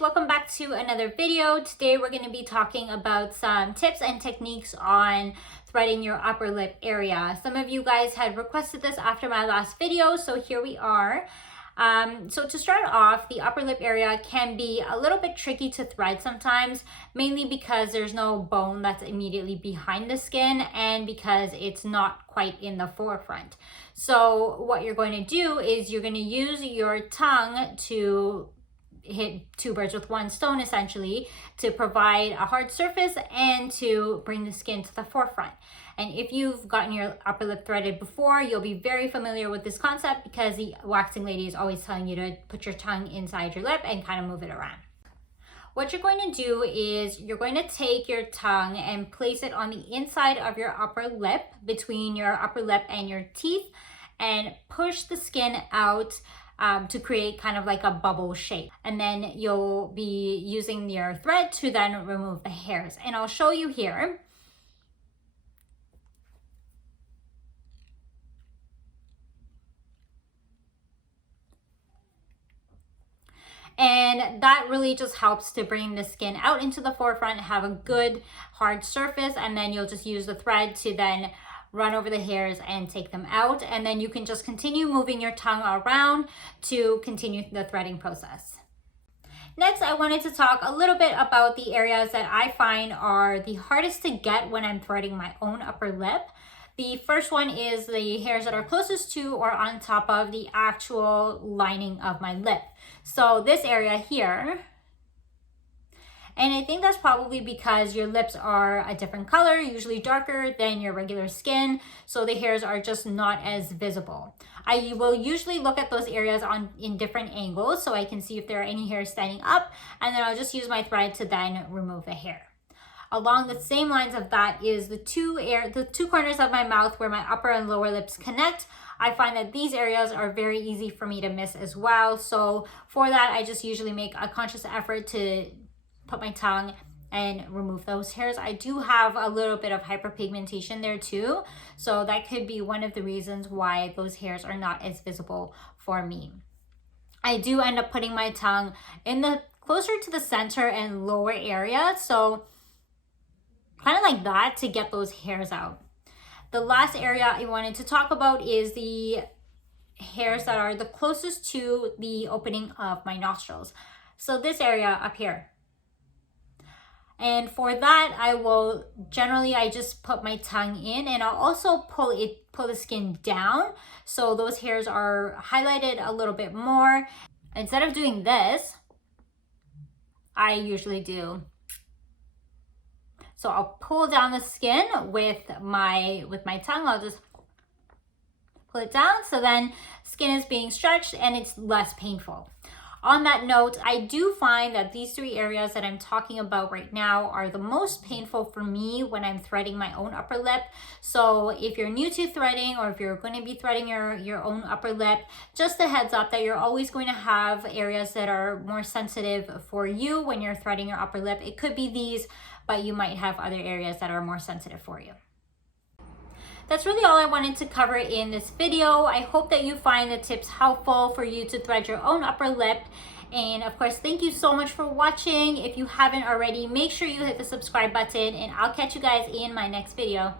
welcome back to another video. Today we're going to be talking about some tips and techniques on threading your upper lip area. Some of you guys had requested this after my last video, so here we are. So to start off, the upper lip area can be a little bit tricky to thread sometimes, mainly because there's no bone that's immediately behind the skin and because it's not quite in the forefront. So what you're going to do is you're going to use your tongue to hit two birds with one stone, essentially, to provide a hard surface and to bring the skin to the forefront. And if you've gotten your upper lip threaded before, you'll be very familiar with this concept because the waxing lady is always telling you to put your tongue inside your lip and kind of move it around. What you're going to do is you're going to take your tongue and place it on the inside of your upper lip, between your upper lip and your teeth, and push the skin out to create kind of like a bubble shape. And then you'll be using your thread to then remove the hairs. And I'll show you here. And that really just helps to bring the skin out into the forefront, have a good hard surface, and then you'll just use the thread to then run over the hairs and take them out. And then you can just continue moving your tongue around to continue the threading process. Next, I wanted to talk a little bit about the areas that I find are the hardest to get when I'm threading my own upper lip. The first one is the hairs that are closest to or on top of the actual lining of my lip. So this area here, and I think that's probably because your lips are a different color, usually darker than your regular skin, so the hairs are just not as visible. I will usually look at those areas in different angles so I can see if there are any hairs standing up, and then I'll just use my thread to then remove the hair. Along the same lines of that is the two corners of my mouth where my upper and lower lips connect. I find that these areas are very easy for me to miss as well. So for that, I just usually make a conscious effort to put my tongue and remove those hairs. I do have a little bit of hyperpigmentation there too, so that could be one of the reasons why those hairs are not as visible for me. I do end up putting my tongue in the closer to the center and lower area, so kind of like that, to get those hairs out. The last area I wanted to talk about is the hairs that are the closest to the opening of my nostrils. So this area up here. And for that, I just put my tongue in, and I'll also pull the skin down so those hairs are highlighted a little bit more. Instead of doing this, I usually do. So I'll pull down the skin with my tongue. I'll just pull it down so then skin is being stretched and it's less painful. On that note, I do find that these three areas that I'm talking about right now are the most painful for me when I'm threading my own upper lip. So if you're new to threading, or if you're going to be threading your own upper lip, just a heads up that you're always going to have areas that are more sensitive for you when you're threading your upper lip. It could be these, but you might have other areas that are more sensitive for you. That's really all I wanted to cover in this video. I hope that you find the tips helpful for you to thread your own upper lip. And of course, thank you so much for watching. If you haven't already, make sure you hit the subscribe button, and I'll catch you guys in my next video.